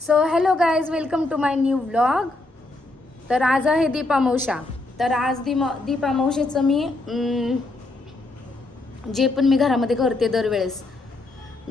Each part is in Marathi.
So hello guys, welcome to my new vlog. तर आज आहे दीपामावस्या. तर आज दीपामावस्येचं मी जे पण मी घरामध्ये करते दरवेळेस,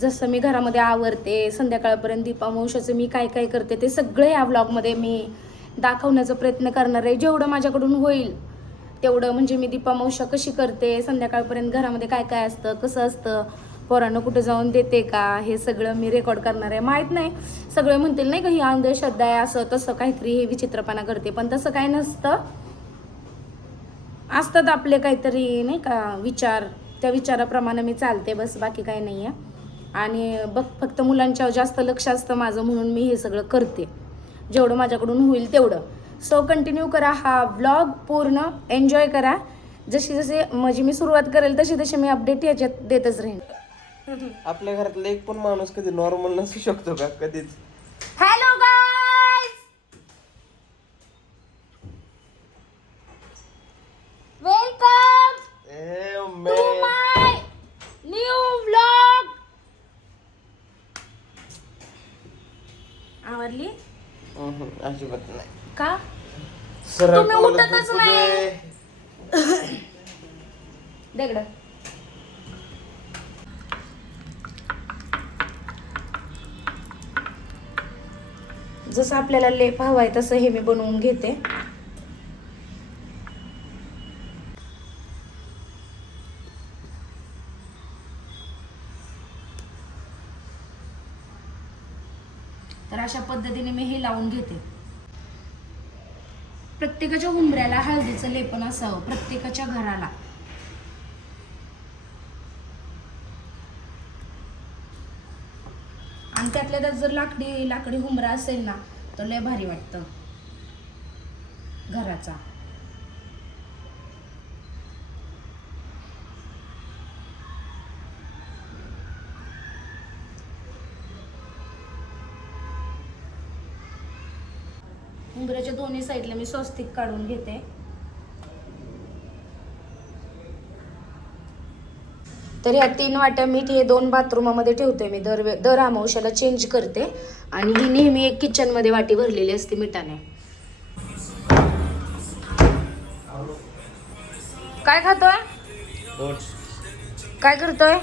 जसं मी घरामध्ये आवरते संध्याकाळपर्यंत दीपामावस्याचं मी काय काय करते ते सगळं या व्लॉगमध्ये मी दाखवण्याचा प्रयत्न करणार आहे. जेवढं माझ्याकडून होईल तेवढं, म्हणजे मी दीपामावस्या कशी करते, संध्याकाळपर्यंत घरामध्ये काय काय असतं, कसं असतं, पोरांना कुठं जाऊन देते का, हे सगळं मी रेकॉर्ड करणार आहे. माहीत नाही, सगळे म्हणतील नाही का ही अंधश्रद्धा आहे, असं तसं काहीतरी हे विचित्रपणा करते, पण तसं काय नसतं. असतात आपले काहीतरी नाही का विचार, त्या विचाराप्रमाणे मी चालते, बस बाकी काही नाही आहे. आणि फक्त मुलांच्या जास्त लक्ष असतं माझं, म्हणून मी हे सगळं करते जेवढं माझ्याकडून होईल तेवढं. सो कंटिन्यू करा हा व्लॉग, पूर्ण एन्जॉय करा. जशी जशी म्हणजे मी सुरुवात करेल तशी तशी मी अपडेट याच्यात देतच राहीन. आपल्या घरातला एक पण माणूस कधी नॉर्मल नसू शकतो का? कधीच. Hello guys, welcome to my new vlog. आवडली अजिबात नाही का? सरळ तुम्ही कोणाला उठतच झोपू नाही. दे. दगड जसं आपल्याला लेप हवाय तसं हे मी बनवून घेते. तर अशा पद्धतीने मी हे लावून घेते. प्रत्येकाच्या हुंबऱ्याला हळदीचं लेपन असावं, प्रत्येकाच्या घराला. आणि त्यातल्या त्यात जर लाकडी हुंबरा असेल ना, तर लय भारी वाटतं घराचा. हुंबऱ्याच्या दोन्ही साईडला मी स्वस्तिक काढून घेते. तर ह्या 3 वाट्या मीठ हे 2 बाथरूमामध्ये ठेवते मी. दर अमावस्याला चेंज करते. आणि ही नेहमी एक किचनमध्ये वाटी भरलेली असते मिठाने. काय खातोय? ओट्स. काय करतोय?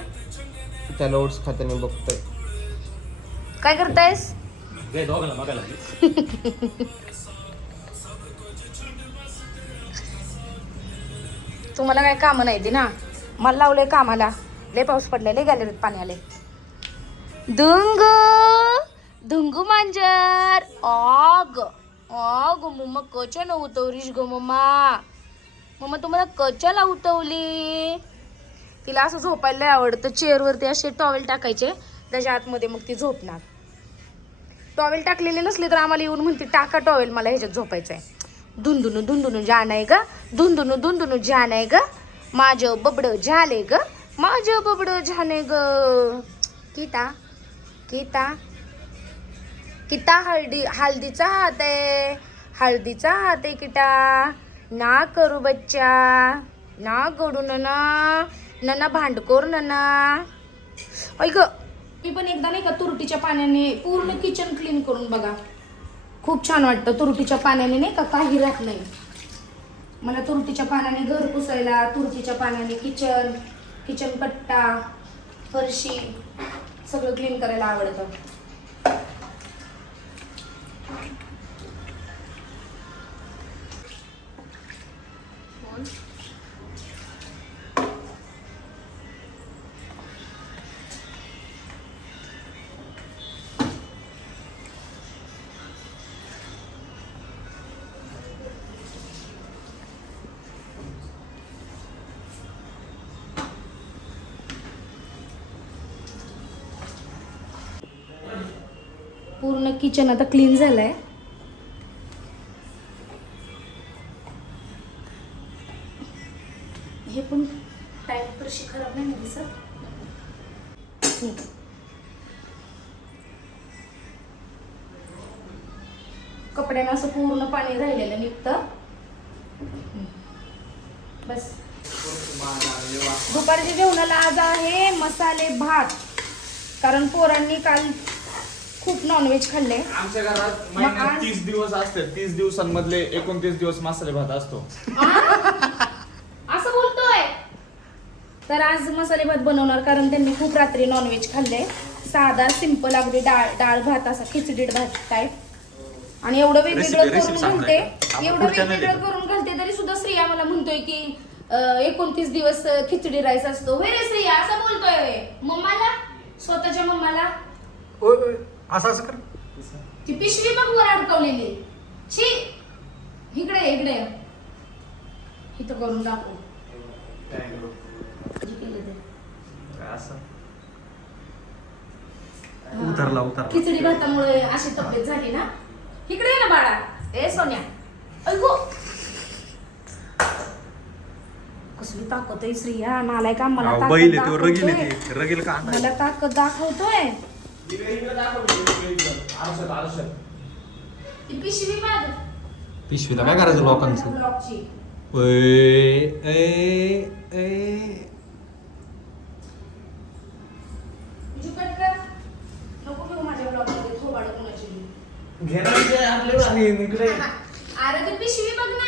त्याला ओट्स खाताना बघतोय. काय करतायस? तुम्हाला काय काम नाही ती ना, मला लावलंय कामाला. लय पाऊस पडलाय, लय गॅलरीत पाणी आले. धुंगू धुंगू मांजर, आग आग मम्मा कशाला उतवलीस ग? मम्मा तुम्हाला कशाला उतवली? तिला असं झोपायला लय आवडतं. चेअरवरती असे टॉवेल टाकायचे, त्याच्या आतमध्ये मग ती झोपणार. टॉवेल टाकलेले नसले तर आम्हाला येऊन म्हणते टाका टॉवेल, मला ह्याच्यात झोपायचं आहे. धुंदुनू धुंदुनू जाण आहे ग, धुंदुनू धुंदुनू जाण आहे ग, माझं बबडं झाले ग, माझं बबडं झाले ग. किता किता किता हळदीचा हात आहे, हळदीचा हात आहे किटा. ना करू बच्चा, ना करू नना, नना भांडकोर नना. ऐक, मी पण एकदा नाही का तुरटीच्या पाण्याने पूर्ण किचन क्लीन करून बघा. खूप छान वाटतं तुरटीच्या पाण्याने, नाही का काही राहत नाही. मला तुरटीच्या पाण्याने घर पुसायला, तुरटीच्या पाण्याने किचन कट्टा, फरशी सगळं क्लीन करायला आवडतं. पूर्ण किचन आता क्लीन झालंय. हे पण टाईम फरशी खराब नाही ना दिसत. कपड्यांना असं पूर्ण पाणी राहिलेलं निघतं. बस. दुपारच्या जेवणाला आज आहे मसाले भात, कारण पोरांनी काल खूप नॉनव्हेज खाल्ले. आमच्या घरात महिन्यात 30 दिवस असते. 30 दिवसांमधले 29 दिवस मसाले भात असतो. असं बोलतोय. तर आज मसाले भात बनवणार कारण त्यांनी खूप रात्री नॉनव्हेज खाल्ले. साधा सिंपल अगदी डाळ भात असा खिचडी भात टाईप. आणि एवढं वेगवेगळं करून घालते, तरी सुद्धा श्रेया मला म्हणतोय की 29 दिवस खिचडी राईस असतो. होय रे श्रेया, असं बोलतोय मम्माला, स्वतःच्या मम्माला. असं कर. ती पिशवी बघ वर अडकवलेली. छी, इकडे इकडे इथं करून दाखव. उतरला. खिचडी भातामुळे अशी तब्येत झाली ना. इकडे ये ना बाळा. ए सोन्या, ऐकू कसली ताकद आहे श्रेया. नालाय का मला बैल आहे तो, रगील का मला ताकद दाखवतोय. ती पिशवी बघ. पिशवीला काय करायचं लोकांचं. ब्लॉकची. नको घेऊ माझ्या ब्लॉकमध्ये थोबाड कोणाची. अरे ती पिशवी बघ ना.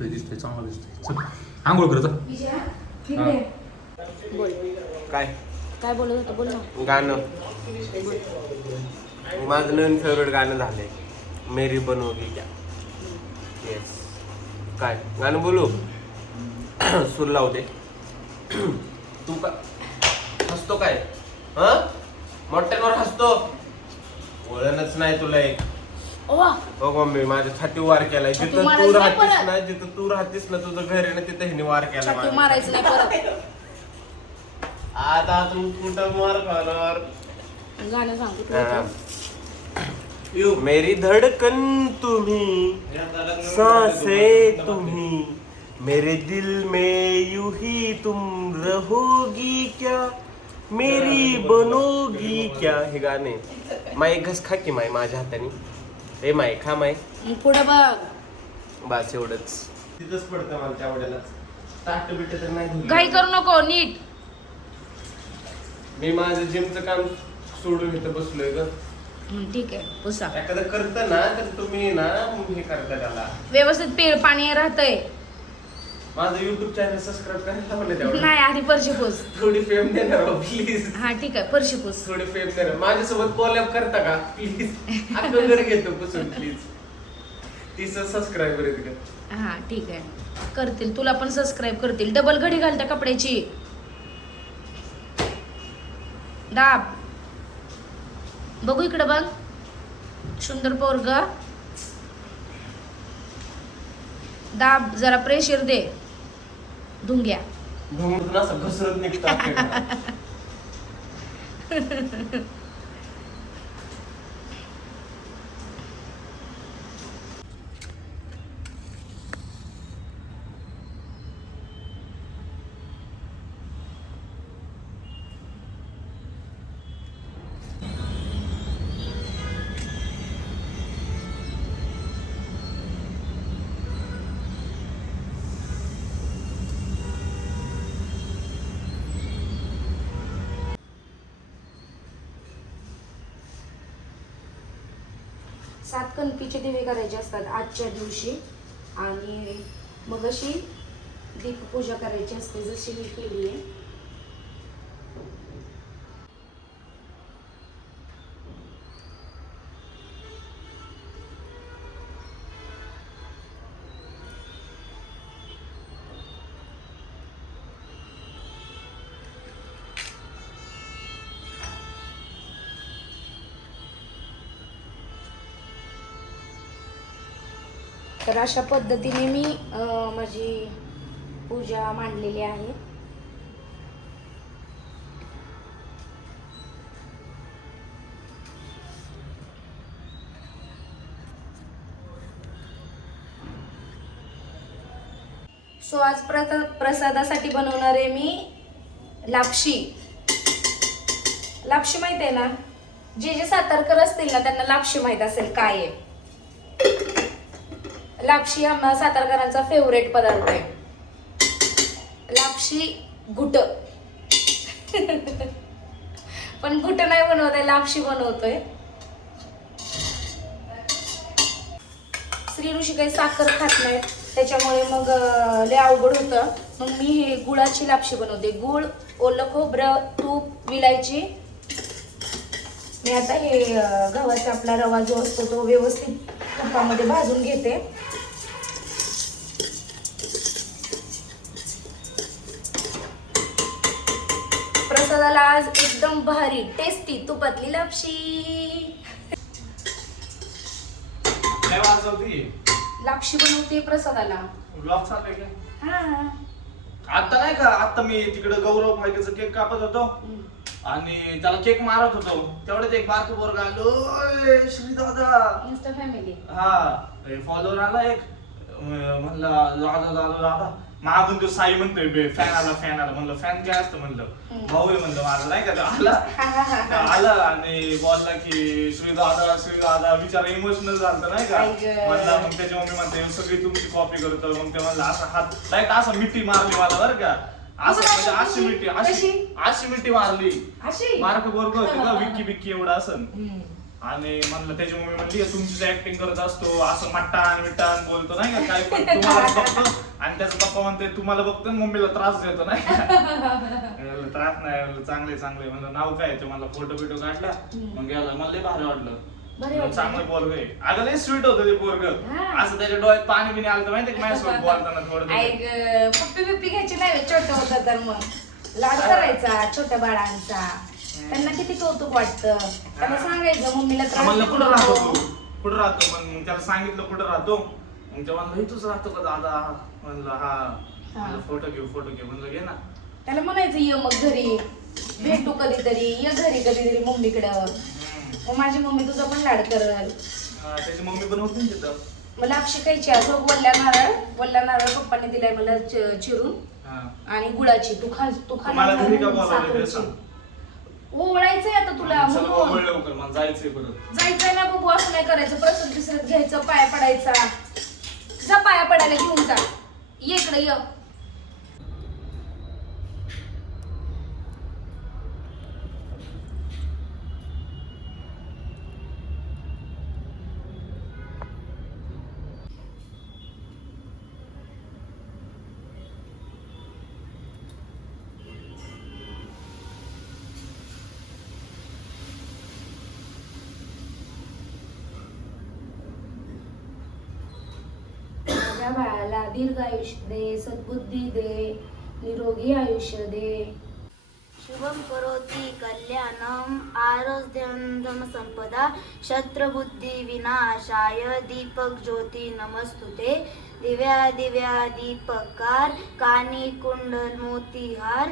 दिसतोय चांगला दिसतोय. चल आंघोळ कर. विजया, इकडे बोल. काय बोलत होता, बोल ना. गाणं माझं नवीन फेवरेट गाणं झालंय, मेरी बनोगी क्या. येस. काय गाणं बोलू? सूर लावू दे. तू का हसतो काय? मोठ्यांवर हसतो. वळणच नाही तुला एक. हो मम्मी, माझ्या छाती वार केलाय. जिथं तू राहतीस ना, तुझं घर आहे ना, तिथं हिने वार केलाय. मारायचं नाही परत. आता तू कुठं मार खाणार? गाणं सांगतो. मेरी धड़कन तुम्ही, सांसें तुम्ही, मेरे दिल में यूं ही तुम रहोगी क्या, मेरी बनोगी क्या. हे गाणे माई घस खा की माई माझ्या हाताने. ए माई खा माई. पुढे बघ. बस एवढंच. तिथंच पडतं मला त्यावड्याला. ताट बिट तर नाही. घाई करू नको, नीट. मी माझं जिमचं काम सोडून इथं बसलोय ग. ठीक आहे, पुसा. एखादं करतं ना तर तुम्ही ना हे करता त्याला व्यवस्थित पाणी राहतंय. माझं युट्यूब चॅनल सबस्क्राईब करायला म्हणलं तेवढं. नाही, आधी फरशी पुस. थोडी फेम देणार प्लीज. हा ठीक आहे, फरशी पुस. थोडी फेम देणार. माझ्यासोबत कोलॅब करता का प्लीज? अख्खं घर घेतो पुसून प्लीज. 30 सबस्क्रायबर आहेत का? हा ठीक आहे, करतील. तुला पण सबस्क्राईब करतील. डबल घडी घाल त्या कपड्याची. दाब. बघू इकडे बघ. सुंदर पोरग. दाब जरा, प्रेशर दे. धुंग्या. घुमून असं घसरत निघतात. सात कणकीचे दिवे करायचे असतात आजच्या दिवशी. आणि मग अशी दीपपूजा करायची असते जशी मी केली आहे. तर अशा पद्धतीने मी माझी पूजा मांडलेली आहे. सो आज प्रसादासाठी बनवणार आहे मी लापशी. लापशी माहित आहे ना? जे जे सातारकर असतील ना त्यांना लापशी माहित असेल काय आहे. लापशी हा सातारकरांचा फेवरेट पदार्थ आहे. लापशी घुट. पण घुटं नाही बनवतोय, लापशी बनवतोय. श्री ऋषी काही साखर खात नाहीत, त्याच्यामुळे मग लय अवघड होतं. मग मी हे गुळाची लापशी बनवते. गुळ, ओलं खोबरं, तूप, विलायची. मी आता हे गव्हाचा आपला रवा जो असतो तो व्यवस्थित तुपामध्ये भाजून घेते. प्रसादाला आज एकदम भारी टेस्टी तुपातली लापशी. काय वाजवती? लापशी बनवते प्रसादाला. ब्लॉग चालू आहे का? हा. आता नाही का, आता मी तिकडे गौरव फायकेचा केक कापत होतो आणि त्याला केक मारत होतो, तेवढ्यात एक बारक पोरगा आलो, "ओय, श्री दादा." Insta family. हा फॉलोअर आला एक, म्हणला दादा दादा दादा. मागून तो साई म्हणतोय फॅन आला म्हणलं फॅन काय असतं म्हणलं, भाऊ आहे म्हणलं माझा नाही का. तो आला आणि बोलला की श्री दादा विचार इमोशनल झालं नाही का. म्हणला मग त्याची मम्मी म्हणते सगळी तुमची कॉपी करतो. मग ते म्हणलं असं हात डायरेक्ट असं मिठी मारली मला बरं का, असं म्हणजे अशी मिठी मारली. मार्क बोरग होते का विक्की बिक्की एवढं असं. आणि म्हणलं त्याची मम्मी म्हणली तुमचीच ऍक्टिंग करत असतो, असं मट्टान विट्टान बोलतो नाही का काय, पण तुम्हाला बघतो. आणि त्याचा पप्पा म्हणते तुम्हाला बघतो मम्मीला त्रास देतो नाही का. त्रास नाही, चांगले म्हणलं नाव काय ते, मला फोटो बिटो काढला. मग गेला, मला लय भारी वाटलं, चांगलं पोरग आहे. अगं लय स्वीट होतं ते पोरग, असं त्याच्या डोळ्यात पाणी बिणी आलं तर माहिती का माझ्यासोबत बोलताना थोडं. पप्पी बिप्पी घ्यायची नाही, छोटं होतं तर मग लाड करायचा छोट्या बाळांचा. त्यांना किती कौतुक वाटतं. त्यांना सांगायचं मम्मीला म्हणलं कुठं राहतो पण त्याला सांगितलं कुठं राहतो. मग ते म्हणलं इथंच राहतो का दादा. म्हणलं हा. फोटो घेऊ म्हणलं घे ना. त्याला म्हणायचं ये मग घरी भेटू कधीतरी, ये घरी कधीतरी मम्मीकडं. मग माझी मम्मी तुझा पण लाड करल. त्याची मम्मी पण होती तिथं. मला लापशी खायची आज. वल्ला नारळ पप्पाने दिलाय मला चिरून, आणि गुळाची. तू खा ओळायचंय आता तुला. जायचंय ना बघू, असं नाही करायचं. प्रसाद बिसरत घ्यायचं, पाया पडायचा. जा पाया पडायला घेऊन जा. ये इकडे ये. माझ्या बाळाला दीर्घ आयुष्य दे, सद्बुद्धी दे, निरोगी आयुष्य दे. शुभम करोति कल्याणम आरोग्यं धनसंपदा शत्रुबुद्धी विनाशाय दीपक ज्योती नमस्तुते. दिव्या दीपकार कानी कुंडल मोतीहार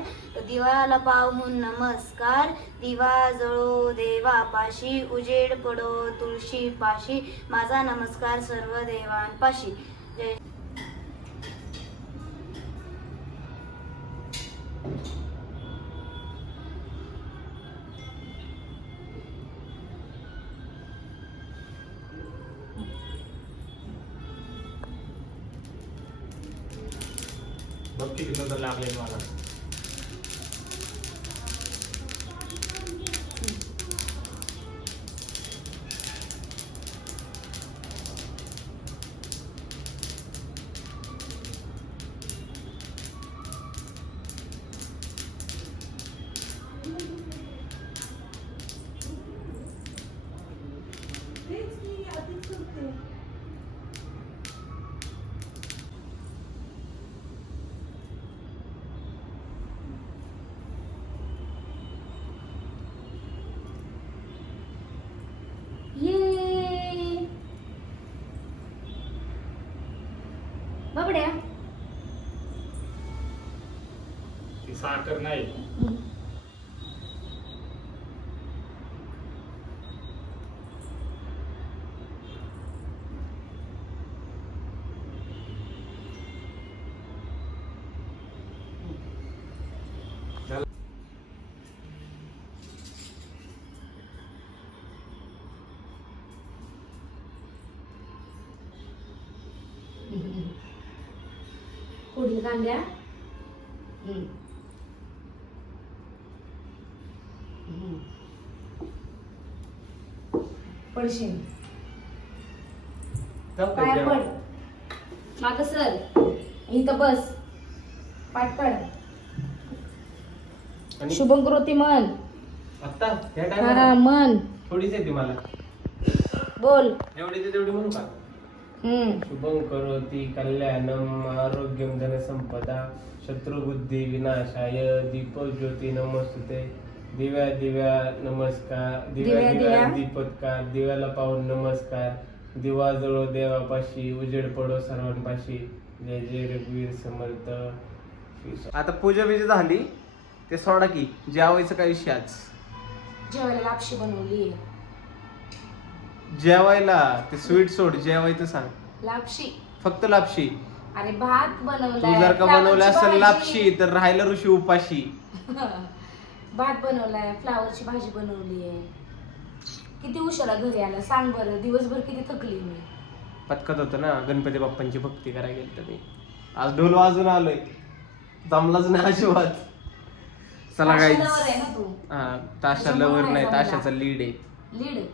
दिवाला पाहून नमस्कार. दिवा जळो देवापाशी उजेड पडो तुळशी पाशी. माझा नमस्कार सर्व देवांपाशी. जय. भक्ती नंतर लागले मला. बाबड्या ती साखर नाही. पुढील कांद्या पडशील. जाऊ का पाय जेवायला? पड. माग सर. इथं बस. पाठ काढ. आणि शुभम करोती म्हण. आता या हा टायमाला म्हण. थोडीच येते मला. बोल. जेवढी ते तेवढी म्हणू का? शुभं करोति कल्याणम आरोग्यम धनसंपदा शत्रुबुद्धी विनाशाय दीपक ज्योती नमस्तुते. दिव्या दिव्या नमस्कार. दिव्या दिव्या दिव्या दिव्या. दीपत्कार. दिव्याला पाहून नमस्कार. दिवा जळो देवापाशी उजेड पडो सर्वांपाशी. जय जय रघुवीर समर्थ. आता पूजा बिजा झाली ते सोडा की जेवायचं काय विषय आज. जेवायला लापशी बनवली. जेवायला ते स्वीट सोड जेवायचं सांग. लापशी. फक्त लापशी. अरे भात तू बनवलाय. जर का बनवलं फ्लावरची असेल भाजी. लापशी तर राहायला ऋषी उपाशी. भात बनवलाय, फ्लावरची भाजी बनवली आहे. किती उशिरा घरी आला सांग बरं. दिवसभर किती थकली मी. पटकत होतं ना गणपती बाप्पांची भक्ती करायला गेलं तर मी. आज ढोल वाजून आलोय. जमलाच नाही अजिबात. चला काय ताशाला वर आहे ना तू. हा ताशाला वर नाही ताशाचा लीड आहे. लीड.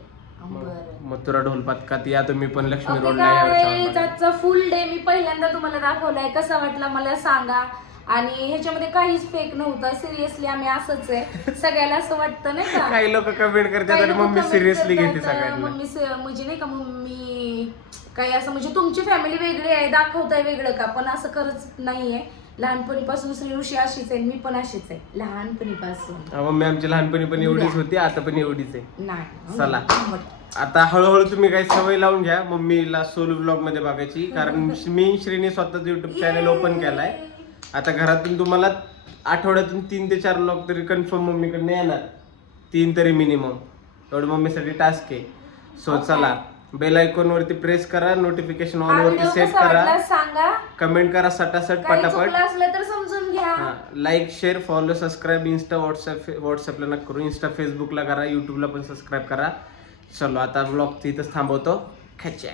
बरं. मग तुला ढोल पथकात या तुम्ही पण लक्ष्मी ओके रोडला या गाईज, वर्षी. आजचा फुल डे मी पहिल्यांदा तुम्हाला दाखवलाय. कसा वाटला मला सांगा. आणि ह्याच्यामध्ये काहीच फेक नव्हतं. सिरियसली आम्ही असंच आहे. सगळ्याला असं वाटतं नाही का. काही लोक कमेंट करतात काही आणि लोकं मम्मी comment सिरियसली करतात, घेते सगळ्यांना. मम्मी म्हणजे नाही का मम्मी काही असं म्हणजे तुमची फॅमिली वेगळी आहे दाखवताय वेगळं का. पण असं करत नाहीये. लहानपणीपासून श्री ऋषी अशीच आहे. मी पण अशीच आहे लहानपणीपासून. मम्मी आमची लहानपणी पण एवढीच होती आता पण एवढीच आहे. नाही. चला. आता हळूहळू तुम्ही काही सवय लावून घ्या मम्मीला सोलो ब्लॉग मध्ये बघायची. कारण मी श्रीने स्वतःच युट्यूब चॅनल ओपन केलाय. आता घरातून तुम्हाला आठवड्यातून 3 ते 4 ब्लॉग तरी कन्फर्म मम्मीकडनं येणार. 3 तरी मिनिमम. एवढं मम्मीसाठी टास्क आहे. सो चला बेल आयकॉन वरती प्रेस करा. नोटिफिकेशन ऑन वरती सेट करा. सांगा. कमेंट करा सटासट काही पटापट. चुकलं असलं तर समजून घ्या. Like share follow subscribe. Insta व्हॉट्सअपला नका करू. इंस्टा फेसबुकला करा. युट्यूबला पण सबस्क्राईब करा. चलो आता ब्लॉग इथंच थांबवतो. खच्च्या.